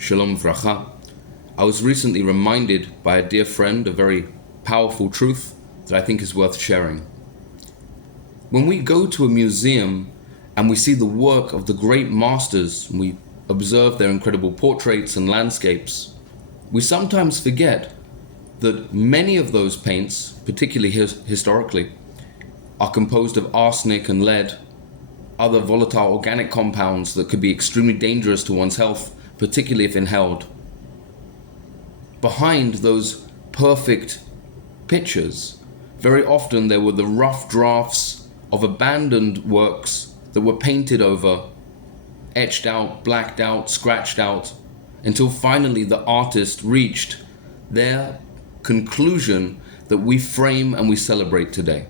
Shalom Vracha. I was recently reminded by a dear friend a very powerful truth that I think is worth sharing. When we go to a museum and we see the work of the great masters, and we observe their incredible portraits and landscapes, we sometimes forget that many of those paints, particularly historically, are composed of arsenic and lead, other volatile organic compounds that could be extremely dangerous to one's health, particularly if inhaled. Behind those perfect pictures, very often there were the rough drafts of abandoned works that were painted over, etched out, blacked out, scratched out, until finally the artist reached their conclusion that we frame and we celebrate today.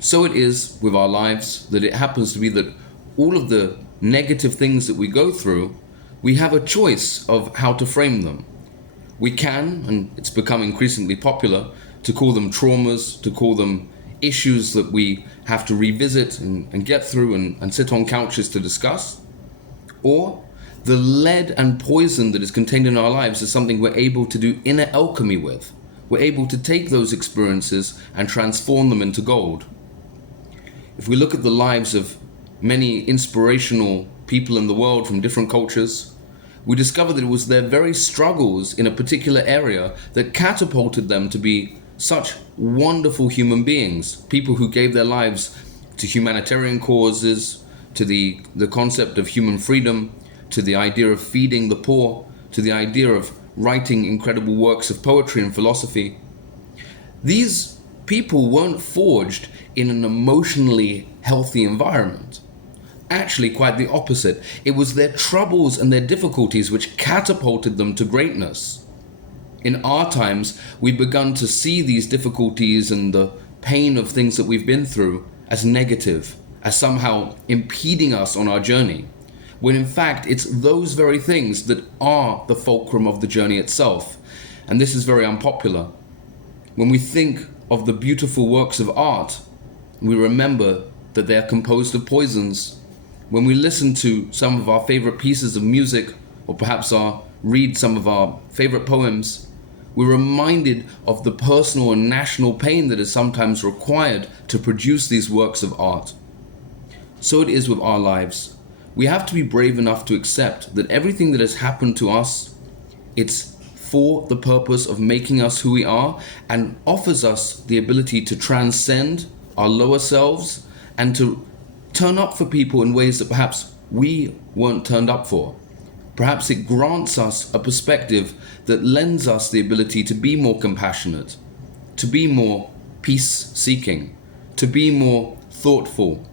So it is with our lives that it happens to be that all of the negative things that we go through, we have a choice of how to frame them. We can, and it's become increasingly popular, to call them traumas, to call them issues that we have to revisit and get through and sit on couches to discuss. Or the lead and poison that is contained in our lives is something we're able to do inner alchemy with. We're able to take those experiences and transform them into gold. If we look at the lives of many inspirational people in the world from different cultures, we discover that it was their very struggles in a particular area that catapulted them to be such wonderful human beings, people who gave their lives to humanitarian causes, to the concept of human freedom, to the idea of feeding the poor, to the idea of writing incredible works of poetry and philosophy. These people weren't forged in an emotionally healthy environment. Actually, quite the opposite. It was their troubles and their difficulties which catapulted them to greatness. In our times, we've begun to see these difficulties and the pain of things that we've been through as negative, as somehow impeding us on our journey, when in fact it's those very things that are the fulcrum of the journey itself. And this is very unpopular. When we think of the beautiful works of art, we remember that they are composed of poisons. When we listen to some of our favorite pieces of music, or perhaps read some of our favorite poems, we're reminded of the personal and national pain that is sometimes required to produce these works of art. So it is with our lives. We have to be brave enough to accept that everything that has happened to us, it's for the purpose of making us who we are, and offers us the ability to transcend our lower selves and to turn up for people in ways that perhaps we weren't turned up for. Perhaps it grants us a perspective that lends us the ability to be more compassionate, to be more peace-seeking, to be more thoughtful.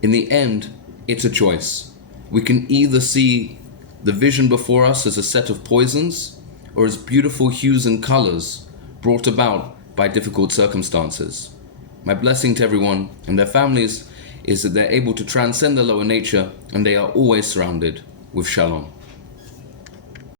In the end, it's a choice. We can either see the vision before us as a set of poisons or as beautiful hues and colors brought about by difficult circumstances. My blessing to everyone and their families is that they're able to transcend their lower nature and they are always surrounded with shalom.